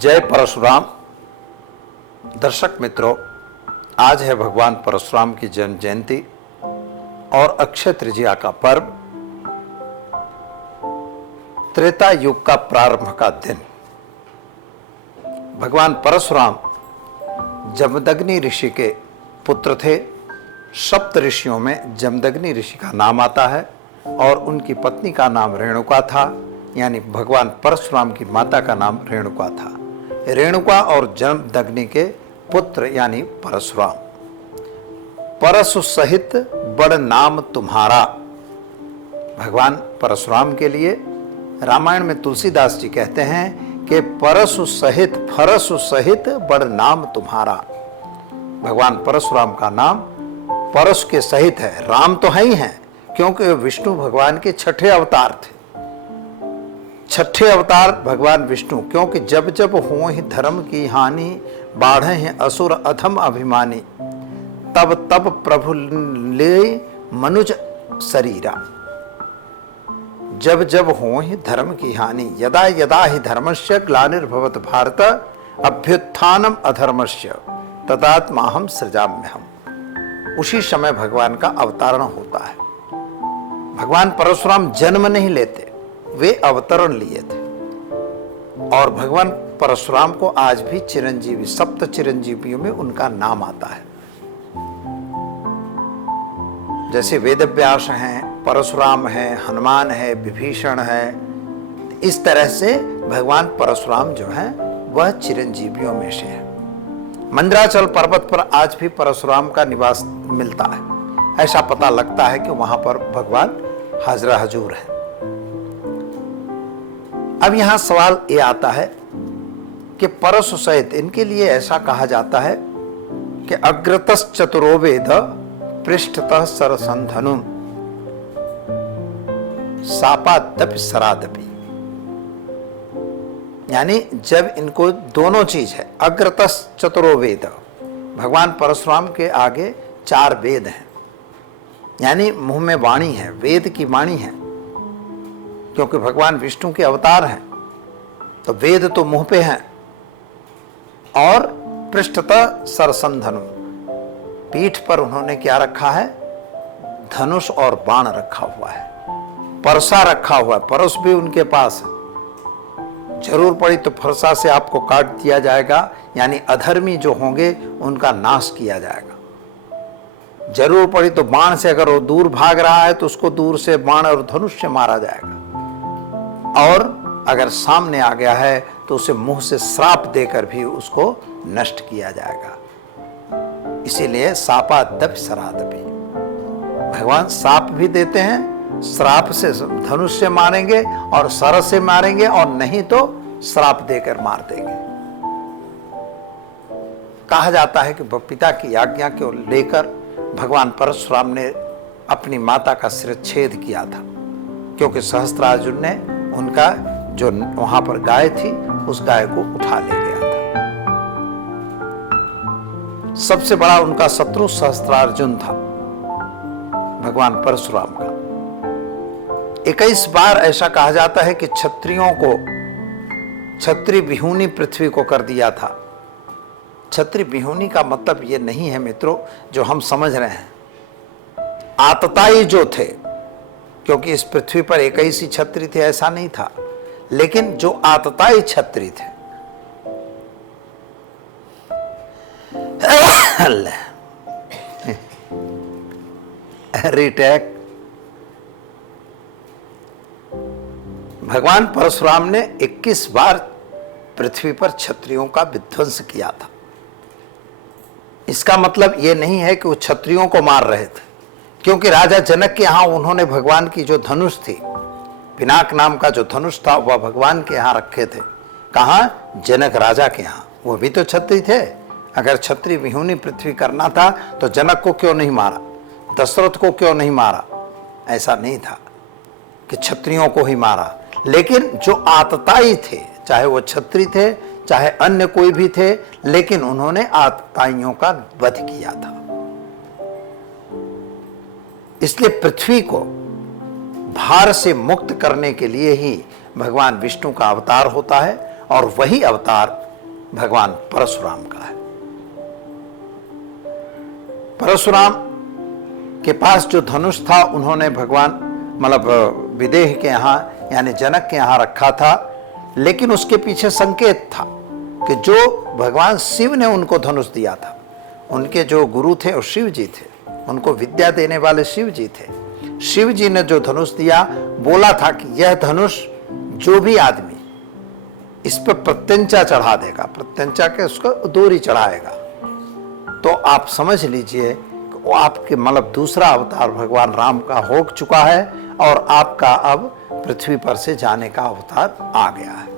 जय परशुराम। दर्शक मित्रों, आज है भगवान परशुराम की जन्म जयंती और अक्षय तृतीया का पर्व। त्रेता युग का प्रारंभ का दिन। भगवान परशुराम जमदग्नि ऋषि के पुत्र थे। सप्त ऋषियों में जमदग्नि ऋषि का नाम आता है और उनकी पत्नी का नाम रेणुका था, यानी भगवान परशुराम की माता का नाम रेणुका था। रेणुका और जमदग्नि के पुत्र यानी परशुराम। परशु सहित बड़ नाम तुम्हारा। भगवान परशुराम के लिए रामायण में तुलसीदास जी कहते हैं कि परशु सहित बड़ नाम तुम्हारा। भगवान परशुराम का नाम परशु के सहित है। राम तो है ही हैं, क्योंकि वे विष्णु भगवान के छठे अवतार थे। छठे अवतार भगवान विष्णु, क्योंकि जब जब हो ही धर्म की हानि, बाढ़े हैं असुर अधम अभिमानी, तब तब प्रभु ले मनुज शरीरा। जब जब हो ही धर्म की हानि, यदा यदा ही धर्मस्य ग्लानिर्भवत भारत, अभ्युत्थानम अधर्मस्य तदात्माहम सृजाम्यहम्। उसी समय भगवान का अवतरण होता है। भगवान परशुराम जन्म नहीं लेते, वे अवतरण लिए थे। और भगवान परशुराम को आज भी चिरंजीवी, सप्त चिरंजीवियों में उनका नाम आता है। जैसे वेदव्यास हैं, परशुराम हैं, हनुमान है, विभीषण है, इस तरह से भगवान परशुराम जो है वह चिरंजीवियों में से है। मंदराचल पर्वत पर आज भी परशुराम का निवास मिलता है। ऐसा पता लगता है कि वहां पर भगवान हाजरा हजूर है। अब यहां सवाल ये आता है कि परशु सहित इनके लिए ऐसा कहा जाता है कि अग्रतस चतुरो वेद पृष्ठतः सरसंधनु सापादपि सरादपि। यानी जब इनको दोनों चीज है, अग्रतस चतुरो वेद, भगवान परशुराम के आगे 4 वेद हैं, यानी मुंह में वाणी है, वेद की वाणी है, क्योंकि भगवान विष्णु के अवतार हैं, तो वेद तो मुंह पे हैं। और पृष्ठतः सरसंधनु, पीठ पर उन्होंने क्या रखा है? धनुष और बाण रखा हुआ है, परसा रखा हुआ है। परस भी उनके पास है। जरूर पड़ी तो फरसा से आपको काट दिया जाएगा, यानी अधर्मी जो होंगे उनका नाश किया जाएगा। जरूर पड़ी तो बाण से, अगर वो दूर भाग रहा है तो उसको दूर से बाण और धनुष से मारा जाएगा। और अगर सामने आ गया है तो उसे मुंह से श्राप देकर भी उसको नष्ट किया जाएगा। इसीलिए सापादपि सरादपि, भगवान श्राप भी देते हैं। श्राप से धनुष से मारेंगे और सर से मारेंगे, और नहीं तो श्राप देकर मार देंगे। कहा जाता है कि पिता की आज्ञा को लेकर भगवान परशुराम ने अपनी माता का शिरच्छेद किया था, क्योंकि सहस्त्रार्जुन ने उनका जो वहां पर गाय थी उस गाय को उठा ले गया था। सबसे बड़ा उनका शत्रु सहस्त्रार्जुन था, भगवान परशुराम का। 21 बार ऐसा कहा जाता है कि क्षत्रियों को, क्षत्रिय विहूनी पृथ्वी को कर दिया था। क्षत्रिय विहूनी का मतलब ये नहीं है मित्रों जो हम समझ रहे हैं। आतताई जो थे, क्योंकि इस पृथ्वी पर 21 ही क्षत्रिय थे ऐसा नहीं था, लेकिन जो आतताई क्षत्रिय थे, रिटेक, भगवान परशुराम ने 21 बार पृथ्वी पर क्षत्रियों का विध्वंस किया था। इसका मतलब यह नहीं है कि वो क्षत्रियों को मार रहे थे, क्योंकि राजा जनक के यहां उन्होंने भगवान की जो धनुष थी, पिनाक नाम का जो धनुष था, वह भगवान के यहां रखे थे। कहां? जनक राजा के यहां। वो भी तो क्षत्रिय थे। अगर क्षत्रिय विहूनी पृथ्वी करना था तो जनक को क्यों नहीं मारा, दशरथ को क्यों नहीं मारा? ऐसा नहीं था कि क्षत्रियों को ही मारा। लेकिन जो आतताई थे, चाहे वो क्षत्रिय थे चाहे अन्य कोई भी थे, लेकिन उन्होंने आतताइयों का वध किया था। इसलिए पृथ्वी को भार से मुक्त करने के लिए ही भगवान विष्णु का अवतार होता है, और वही अवतार भगवान परशुराम का है। परशुराम के पास जो धनुष था उन्होंने भगवान मतलब विदेह के यहाँ यानी जनक के यहाँ रखा था, लेकिन उसके पीछे संकेत था कि जो भगवान शिव ने उनको धनुष दिया था, उनके जो गुरु थे वो शिव जी थे, उनको विद्या देने वाले शिव जी थे। शिव जी ने जो धनुष दिया, बोला था कि यह धनुष जो भी आदमी इस पर प्रत्यंचा चढ़ा देगा, प्रत्यंचा के उसको डोरी चढ़ाएगा, तो आप समझ लीजिए कि वो आपके मतलब दूसरा अवतार भगवान राम का हो चुका है और आपका अब पृथ्वी पर से जाने का अवतार आ गया है।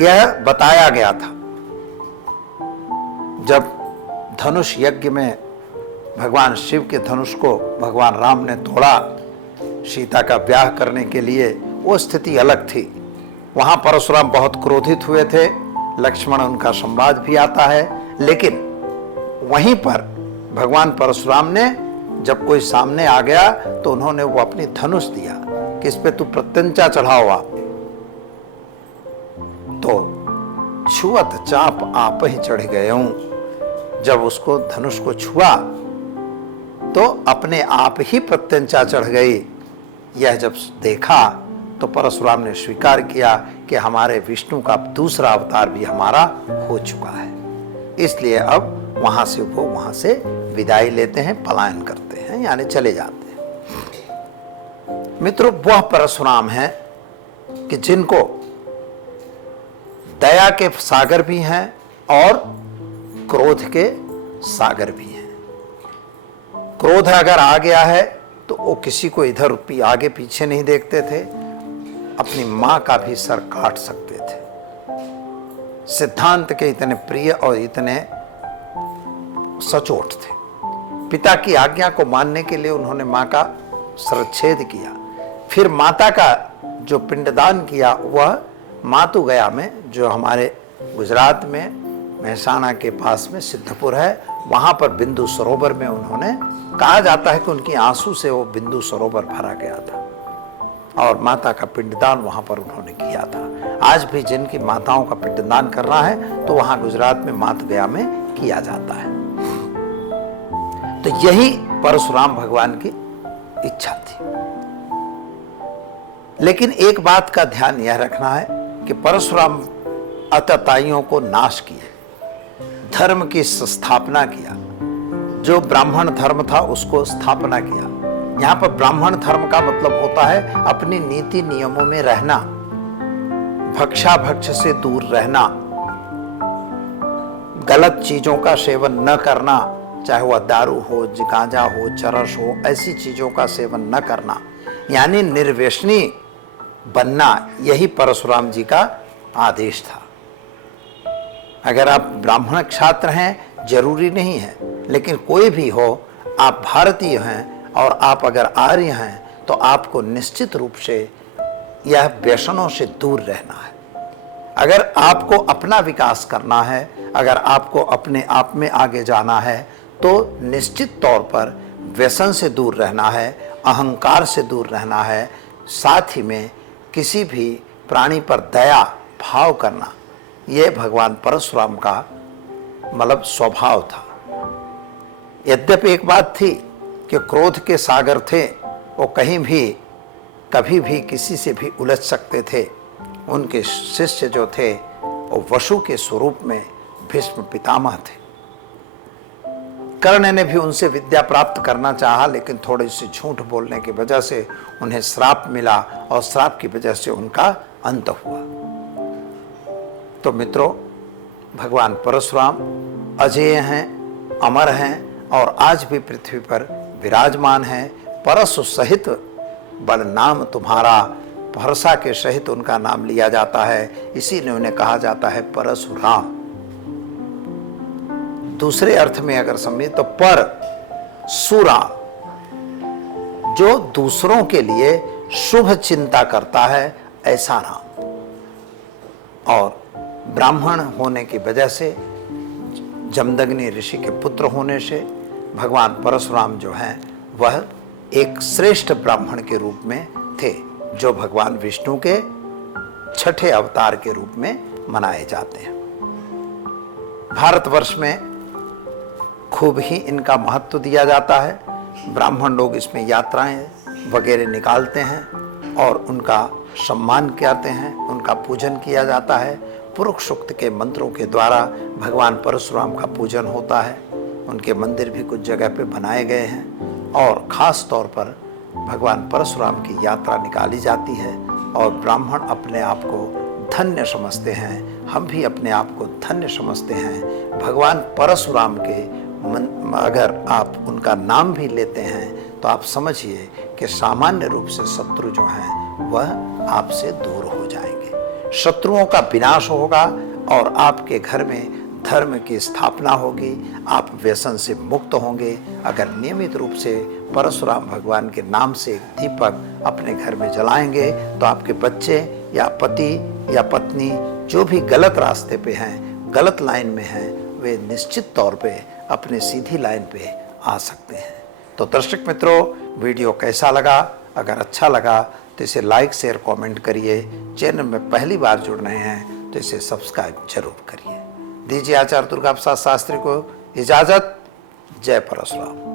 यह बताया गया था जब धनुष यज्ञ में भगवान शिव के धनुष को भगवान राम ने तोड़ा सीता का ब्याह करने के लिए, वो स्थिति अलग थी। वहां परशुराम बहुत क्रोधित हुए थे, लक्ष्मण उनका संवाद भी आता है, लेकिन वहीं पर भगवान परशुराम ने जब कोई सामने आ गया तो उन्होंने वो अपनी धनुष दिया कि इस पे तू प्रत्यंचा चढ़ाओ आप, तो छुअत चाप आप ही चढ़ गए हूं। जब उसको धनुष को छुआ तो अपने आप ही प्रत्यंचा चढ़ गई। यह जब देखा तो परशुराम ने स्वीकार किया कि हमारे विष्णु का दूसरा अवतार भी हमारा हो चुका है, इसलिए अब वहां से वो वहां से विदाई लेते हैं, पलायन करते हैं, यानी चले जाते हैं। मित्रों, वह परशुराम है कि जिनको दया के सागर भी हैं और क्रोध के सागर भी हैं। क्रोध अगर आ गया है तो वो किसी को इधर आगे पीछे नहीं देखते थे, अपनी मां का भी सर काट सकते थे। सिद्धांत के इतने प्रिय और इतने सचोट थे। पिता की आज्ञा को मानने के लिए उन्होंने मां का सरच्छेद किया, फिर माता का जो पिंडदान किया वह मातु गया में, जो हमारे गुजरात में महसाणा के पास में सिद्धपुर है, वहां पर बिंदु सरोवर में उन्होंने, कहा जाता है कि उनकी आंसू से वो बिंदु सरोवर भरा गया था और माता का पिंडदान वहां पर उन्होंने किया था। आज भी जिनकी माताओं का पिंडदान करना है तो वहां गुजरात में मात गया में किया जाता है। तो यही परशुराम भगवान की इच्छा थी। लेकिन एक बात का ध्यान यह रखना है कि परशुराम अतताइयों को नाश किए, धर्म की स्थापना किया, जो ब्राह्मण धर्म था उसको स्थापना किया। यहां पर ब्राह्मण धर्म का मतलब होता है अपनी नीति नियमों में रहना, भक्षा भक्ष से दूर रहना, गलत चीजों का सेवन न करना, चाहे वह दारू हो, गांजा हो, चरस हो, ऐसी चीजों का सेवन न करना, यानी निर्व्यसनी बनना, यही परशुराम जी का आदेश था। अगर आप ब्राह्मण छात्र हैं जरूरी नहीं है, लेकिन कोई भी हो, आप भारतीय हैं और आप अगर आर्य हैं तो आपको निश्चित रूप से यह व्यसनों से दूर रहना है। अगर आपको अपना विकास करना है, अगर आपको अपने आप में आगे जाना है तो निश्चित तौर पर व्यसन से दूर रहना है, अहंकार से दूर रहना है, साथ ही में किसी भी प्राणी पर दया भाव करना, यह भगवान परशुराम का मतलब स्वभाव था। यद्यपि एक बात थी कि क्रोध के सागर थे, वो कहीं भी कभी भी किसी से भी उलझ सकते थे। उनके शिष्य जो थे वो वसु के स्वरूप में भीष्म पितामह थे। कर्ण ने भी उनसे विद्या प्राप्त करना चाहा, लेकिन थोड़ी सी झूठ बोलने की वजह से उन्हें श्राप मिला और श्राप की वजह से उनका अंत हुआ। तो मित्रों, भगवान परशुराम अजेय हैं, अमर हैं और आज भी पृथ्वी पर विराजमान हैं। परशु सहित बल नाम तुम्हारा, भरसा के सहित उनका नाम लिया जाता है, इसीलिए उन्हें कहा जाता है परशुराम। दूसरे अर्थ में अगर समझे तो पर सुरा, जो दूसरों के लिए शुभ चिंता करता है, ऐसा नाम। और ब्राह्मण होने की वजह से, जमदग्नि ऋषि के पुत्र होने से भगवान परशुराम जो हैं वह एक श्रेष्ठ ब्राह्मण के रूप में थे, जो भगवान विष्णु के छठे अवतार के रूप में मनाए जाते हैं। भारतवर्ष में खूब ही इनका महत्व दिया जाता है। ब्राह्मण लोग इसमें यात्राएं वगैरह निकालते हैं और उनका सम्मान करते हैं, उनका पूजन किया जाता है। पुरुष सूक्त के मंत्रों के द्वारा भगवान परशुराम का पूजन होता है। उनके मंदिर भी कुछ जगह पे बनाए गए हैं और ख़ास तौर पर भगवान परशुराम की यात्रा निकाली जाती है और ब्राह्मण अपने आप को धन्य समझते हैं। हम भी अपने आप को धन्य समझते हैं। भगवान परशुराम के अगर आप उनका नाम भी लेते हैं तो आप समझिए कि सामान्य रूप से शत्रु जो हैं वह आपसे दूर हो जाएंगे। शत्रुओं का विनाश होगा और आपके घर में धर्म की स्थापना होगी। आप व्यसन से मुक्त होंगे। अगर नियमित रूप से परशुराम भगवान के नाम से एक दीपक अपने घर में जलाएंगे तो आपके बच्चे या पति या पत्नी जो भी गलत रास्ते पे हैं, गलत लाइन में हैं, वे निश्चित तौर पे अपने सीधी लाइन पे आ सकते हैं। तो दर्शक मित्रों, वीडियो कैसा लगा? अगर अच्छा लगा तो इसे लाइक शेयर कमेंट करिए। चैनल में पहली बार जुड़ रहे हैं तो इसे सब्सक्राइब जरूर करिए। दीजिए आचार्य दुर्गा प्रसाद शास्त्री को इजाजत। जय परशुराम।